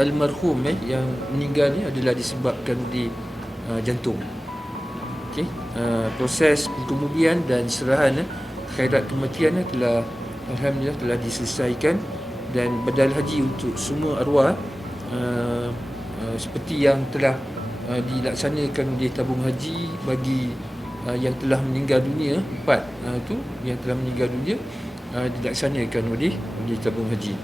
almarhum yang meninggal ni adalah disebabkan di jantung. Okey, proses kemudian dan serahan khairat kematian telah alhamdulillah telah diselesaikan, dan badal haji untuk semua arwah seperti yang telah dilaksanakan di tabung haji bagi yang telah meninggal dunia, 4 tu yang telah meninggal dunia dilaksanakan oleh tabung haji.